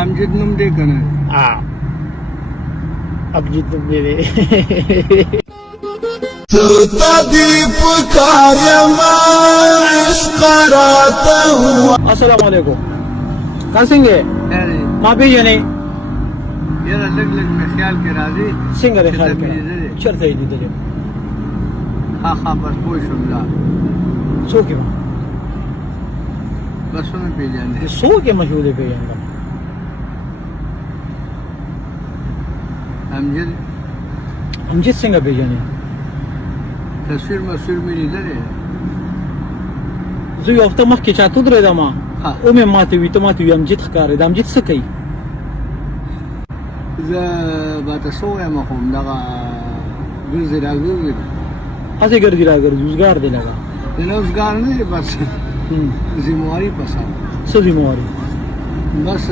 امجد نوم دې کنه ابجد نوم دې تا دی پکار ما عشق راته السلام علیکم کا څنګه ما پیژنې یاره لګ لګ مې خیال کې راځي څنګه دې خیال کې چرته دې دې ها بس پوه شوم لا څوک یې بس ونه پیژنې څوک یې مشهور دی پیژنې امجد څنګه پیژنې تصویر مسویر مې لیدلې زه یو هفته مخکې چاته درېدم او مې ماته وي ته ماته وي امجد ښکارېده امجد څه کوي زه به ته څه ووایم خو همدغه ګرځې راګرځې هسې ګرځي راګرځي اوزګار دی لږه نه اوزګار نه دی بس ذمواري پسه څه ذمواري بس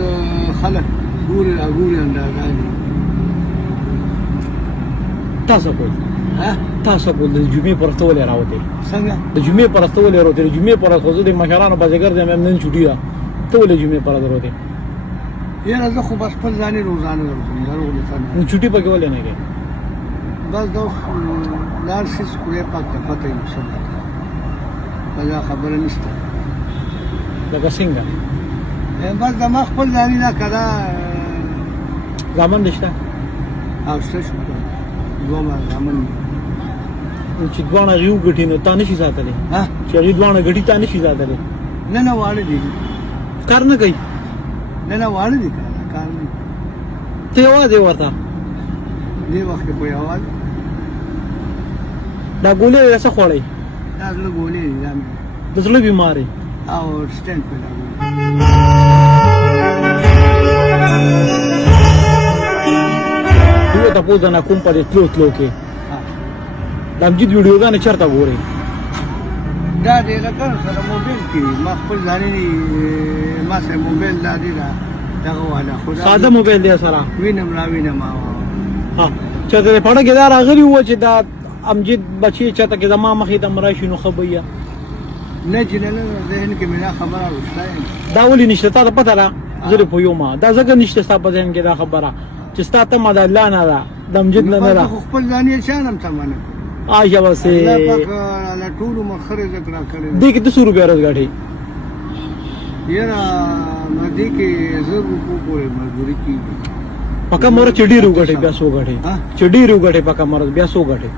خلک ګوري راګوري اندازانې تاسو کوئ تاسو کول د جمعې پر ورځ ولې راوتې څنګه د جمعې پر ورځ ولې راوتې د جمعې پر ورځ خو زه د مشرانو پسې ګرځم نن چھټي ده ته ولې جمعې پر ورځ راوتې یاره زه خو بس خپل ځانې روزانه درځم ضروري نو چھټي پکې ولې نه کوې بس دا لاړ شي خدای پاک ته پته یې څه ده دا خبره نشته لکه څنګه بس زما خپل ځانې دا که دا زامن دې شته او شته شو دوه زامن چې دواړه هغې وګټي نو تا نه شي ساتلی چې هغې دواړه ګټي تا نه شي ساتلی نه نه واړه دي کار نه کوي نه نه واړه دي کار نه ته یوازې ورته دې وخت کې خو یوازې دا ګولې یې څه خوړی دا زړه ګولې دي دا مې د زړه بیمارې او سټینډ پې لګوي دوی تپوس د نه کوم په دې تلو کې د امجد ویډیوګانې چېرته ګورې دا دی لکه سره موبایل کې ما خپل ځانې ما سره موبایل دا دی دغه والا خو ساده موبایل دی سره وینم را وینم چېرته د پړه کې دا راغلي وو چې دا امجد بچي چېرته کې زما مخې ته راشي نو ښه به یې نه چې نه ذهن کې مې دا خبره وشته دا ولې نشته تا ته پته ده زه دې پوهیږم دا ځکه نشته ستا په ذهن کې دا خبره چې ستا تمه د الله نه ده د امجد نه ده خو خپل ځان یې چانم تمه نه آشا بسې الله پاک له ټولو مخ رزق راکړی دې کې 200 روپۍ روز ګټې یاره دې کې 1000 روپۍ پورې مزدوري کېږي پکه مور چې ډېر وګټې بیا 100 ګټې چې ډېر وګټې پکه مور بیا 100 ګټې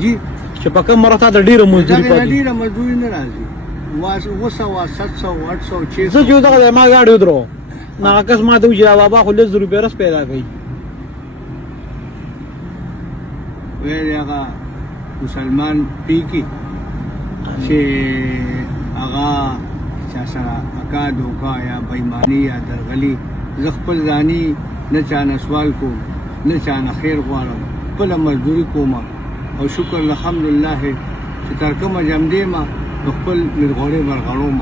جی چې پکه مور ته د ډېر مزدوري پاتې ډېر مزدوري نه راځي 200 700 800 600 زه جو دغه ما گاډي ودرو نه کس ما ته وجه بابا خو 100 روپۍ رس پیدا کړي ویل هغه مسلمان پی کی چې هغه چا سره اکا دوکا یا بېماني یا درغلي زه خپل ځاني نه چانه سوال کوم نه چانه خیر غواړم خپله مزدوري کوم او شکر الحمدلله چې تر کومه جمدې ما خپل مرغوړې مرغړوم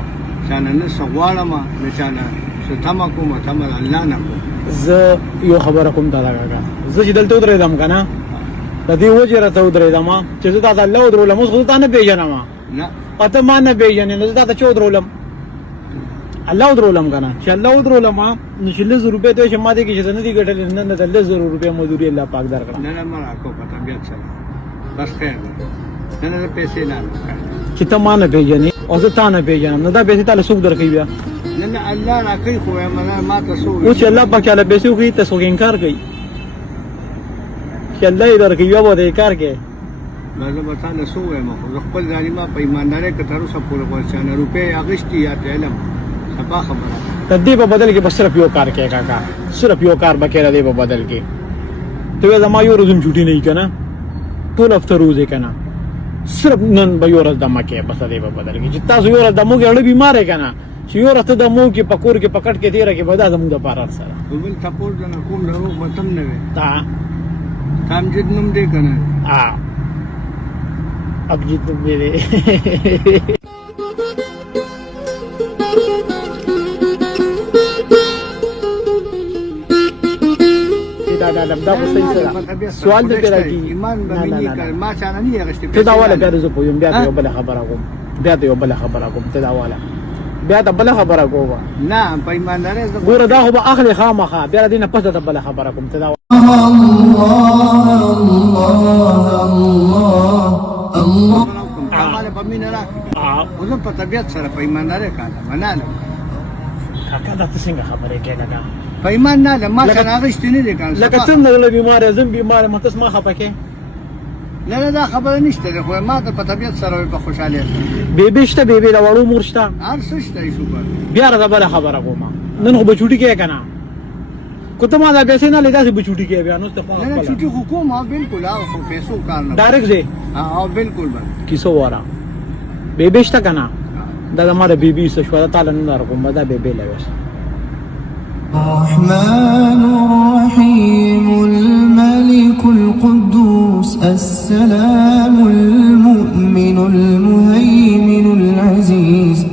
چانه نه څه غواړم نه چانه څه تمه کوم تمه الله نه کوم زه یو خبره کوم دا کاکا زه چې دلته ودرېدم که نه د دې وجې راته ودرېدم چې زه تا ته الله ودرولم اوس خو زه تا نه پېژنم نه او ته ما نه پېژنې نو زه تا ته چې ودرولم الله ودرولم که نه چې الله ودرولم نو چې 100 روپۍ ته چې ما دې کې چې زه نه دي ګټلې نه نه د 100 روپۍ مزدوري الله پاک درکړه نه نه ما راکړو په طبیعت سره بس خیر نه نه پیسې نه چې ته ما نه پېژنې او زه تا نه پېژنم نو دا پیسې تاله څوک درکوي بیا نه نه الله راکوي خو ما ته څه اوس چې الله پاک چاله پیسې وکړي ته څوک انکار کوي چې الله یې درکوي بیا به د انکار کوې زه به تا نه څه ووایم خو زه خپل ځاني ما په ایماندارۍ که تر اوسه پورې غوښتنه روپۍ اخیستي یا ته علم صفا خبره د دې په بدل کې بس صرف یو کار کوې کاکا صرف یو کار به کوې د دې په بدل کې ته وایې زما یو ورځ هم چھوټي نه وي که نه ټول هفته روز یې که نه صرف نن به یو ورځ دمه کوې بس د دې په بدل کې چې تاسو یو ورځ دمو کې اړه بیمار یې که نه چې یو ورځ ته دمو کې په کور کې په کټ کې تېره کې به دا زموږ دپاره هر سره بل تپوس نه کوم دروغ به تم نه وې تا امجد نوم دې که نه ابجد نوم دې دی دا خو صحیح سره سوال دې پیدا کېږي ایمان به مې نه کړ ما چانه نه یې اخیستې ته دا واله بیا زه پوهېږم بیا ته یو بله خبره کوم ته دا واله بیا ته بل خبره کوه نه په ایماندارۍ زه ګوره دا خو به اخلي خامخا بیا دې نه پس ته بل خبره کوم ته دا ماله په مینه راکړه خو زه په طبیعت سره په ایماندارۍ کاله مناله کاکا دا ته څنګه خبرې کوې کاکا په ایمان نه ما سره اغشتې نه دي کنه لکه څنګه له بیمار زم بیمار ما تاسو ما خپه کې نه نه دا خبره نشته ده خو ما ته په طبیعت سره په خوشاله بیبي شته بیبي دا وړو مور شته هر څه شته شکر بیا را بل خبره کوم نن خو به چوټي کې کنه کوته ما دا پیسې نه لیدا چې به چوټي کې بیا نو ته فون نه چوټي حکومت بالکل او خو پیسو کار نه ډایرکټ دی او بالکل باندې کیسو وره بیبي شته کنه دا زماره بیبي څه شو تعالی نه راکوم دا بیبي لوي الرحمن الرحيم الملك القدوس السلام المؤمن المهيمن العزيز